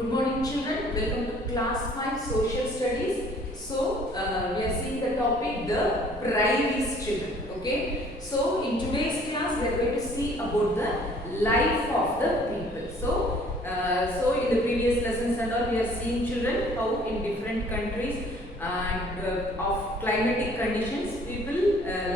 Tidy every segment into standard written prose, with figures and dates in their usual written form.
Good morning children, welcome to class 5 social studies. So we are seeing the topic the prairies children. Okay, so in today's class we are going to see about the life of the people. So in the previous lessons and all we are seeing children how in different countries and of climatic conditions people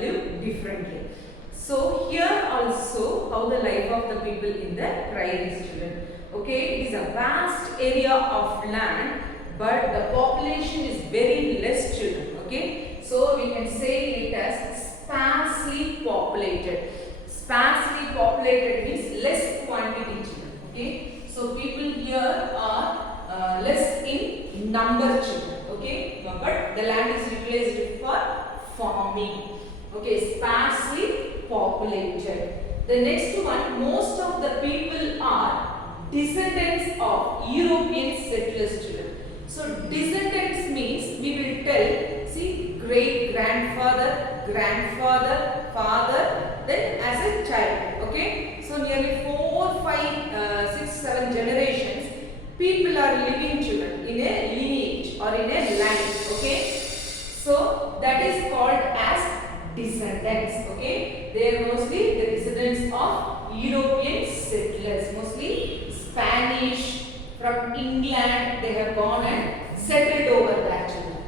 live differently. So here also how the life of the people in the prairies children. Okay, it is a vast area of land, but the population is very less children. Okay, so we can say it as sparsely populated. Sparsely populated means less quantity children. Okay, so people here are less in number children. Okay, but the land is utilized for farming. Okay, sparsely populated. The next one, most of the people are descendants of European settlers children. So descendants means we will tell, see, great grandfather, grandfather, father, then as a child. Okay, so nearly 4, 5, 6, 7 generations people are living children in a lineage or in a line. Okay, so that is called as descendants. Okay, they are mostly the descendants of European settlers, mostly Spanish from England. They have gone and settled over that children,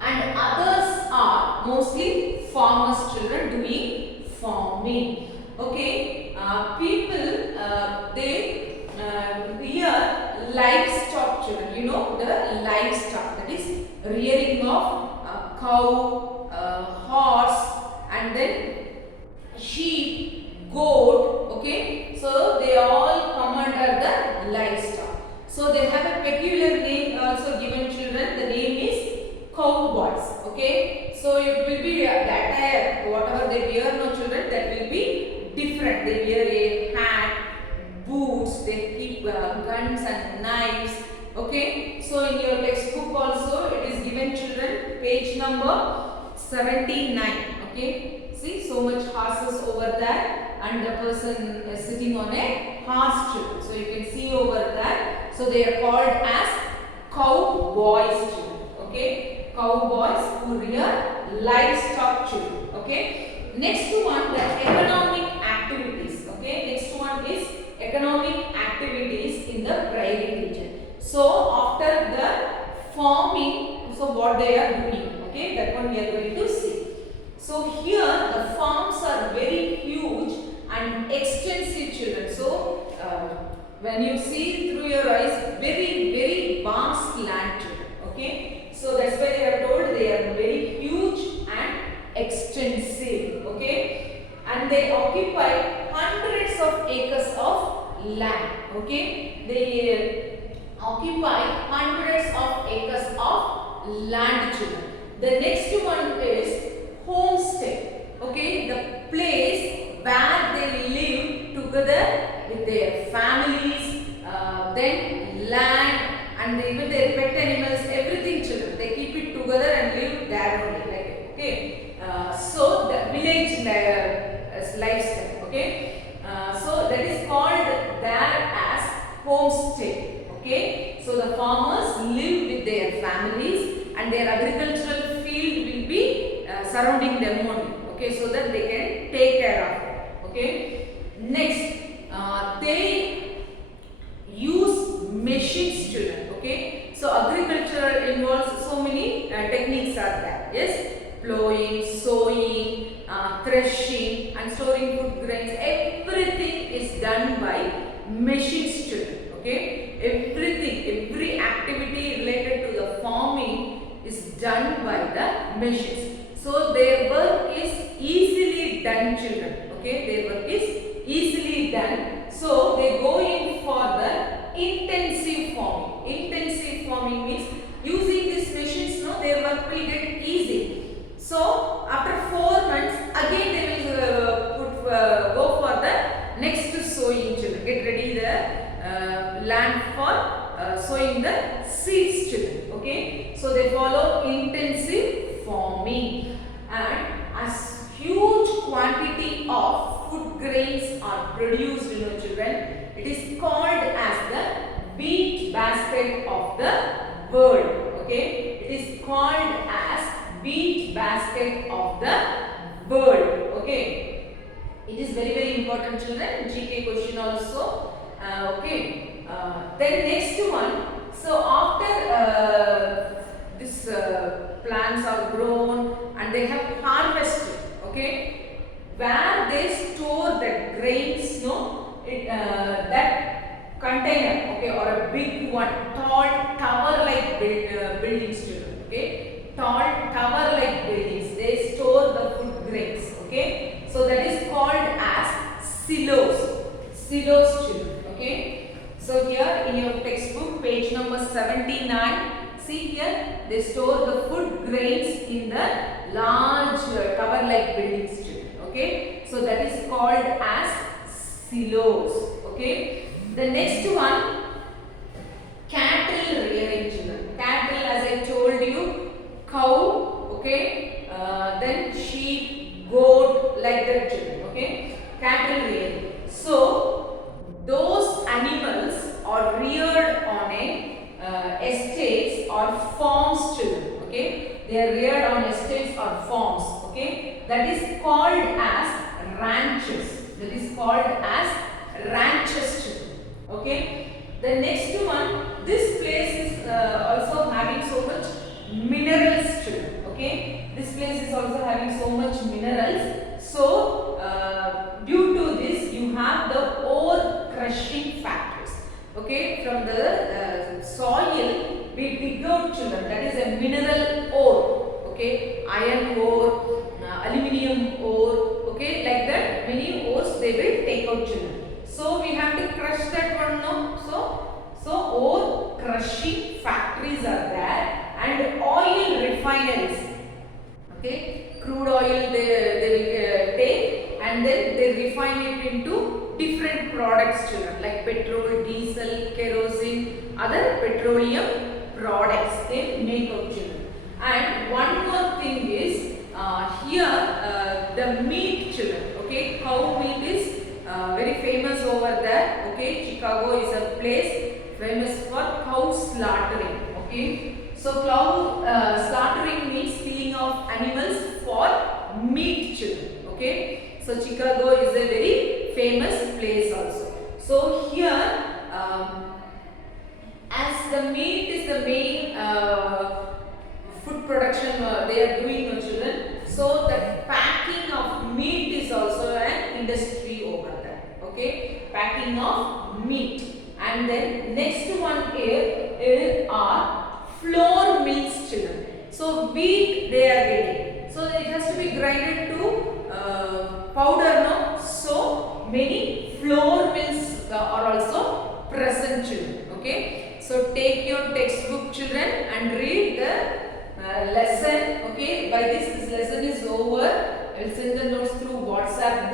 and others are mostly farmers children doing farming. Okay, people they here livestock children, you know, the livestock, that is rearing of cow, horse, and then sheep, goat. Okay, so they all come under the livestock. So they have a peculiar name also given children. The name is cowboys. Okay, so it will be that attire, whatever they wear, no children, that will be different. They wear a hat, boots, they keep guns and knives. Okay, so in your textbook also it is given children, page number 79. Okay, see, so much horses over there and the person is sitting on a horse children. So you can see over there. So they are called as cowboys children. Okay, cowboys who rear livestock children. Okay, next one, the economic activities. Okay, next one is economic activities in the prairie region. So after the farming, so what they are doing, okay, that one we are going to see. So here the farms are very huge and extensive children. So when you see through your eyes, very vast land children. Okay, so that's why they are told they are very huge and extensive. Okay, and they occupy hundreds of acres of land. Okay, they occupy hundreds of acres of land children. The next one is homestead. Okay, the place where they live together with their families, then land, and even their pet animals, everything children. They keep it together and live there only. Like, okay, so the village lifestyle. Okay, so that is called there as homestead. Okay, so the farmers live with their families and their agricultural field will be surrounding them only. Okay, so that they can take care of it. Okay, next they use machines children. Okay, so agriculture involves so many techniques are there. Yes, plowing, sowing, threshing and storing food grains, everything is done by machines children. Okay, everything, every activity related to the farming is done by the machines. So their work is easily done children. Okay, their work is easily done. So they go in for the intensive farming. Intensive farming means using these machines, no, their work will get easy. So after 4 months again they will go for the next sowing children. Get ready the land for sowing the seeds children. Okay, so they follow intensive farming, and as huge quantity of food grains are produced, you know children, it is called as the wheat basket of the world. Okay, it is called as wheat basket of the world. Okay, it is very important, children. GK question also. Okay, then next one. So after this plants are grown and they have harvested, okay, where they store the grains, no, that container, okay, or a big one, tall tower like buildings, children. Okay, tall tower like buildings, they store the food grains. Okay, so that is called as silos. Silos, children. Okay, so here in your textbook, page number 79, see here they store the food grains in the large tower like buildings, children. Okay, so that is called as silos. Okay, the next one, cattle rearing, children. Cattle, as I told you, cow, okay, then sheep, goat, like that, children. Okay, cattle rearing. So those animals are reared on a estates or farms, children. Okay, they are reared on estates or farms. Okay, that is called as ranches. That is called as ranches, children. Okay, the next one, this place is also having so much minerals, children. Okay, this place is also having so much minerals. So due to this, you have the ore crushing factories. Okay, from the soil we dig out, children, that is a mineral ore. Okay, iron ore, aluminium ore, okay, like that many ores they will take out, children. So we have to crush that one, no? So ore crushing factories are there, and oil refineries. Okay, crude oil they will take, and then they refine it into different products, children, like petrol, diesel, kerosene, other petroleum products they make out, children. And one more thing is here the meat, children. Okay, cow meat is very famous over there. Okay, Chicago is a place famous for cow slaughtering. Okay, so cow slaughtering means killing of animals for meat, children. Okay, so Chicago is a very famous place also. So here as the meat is the main food production they are doing, children, so the packing of meat is also an industry over there. Okay, packing of meat. And then next one here are flour mills, children. So wheat they are getting, so it has to be grinded to powder, no? So many flour mills are also present, children. Okay, so take your textbook, children, and read the lesson. Okay, by this lesson is over. I will send the notes through WhatsApp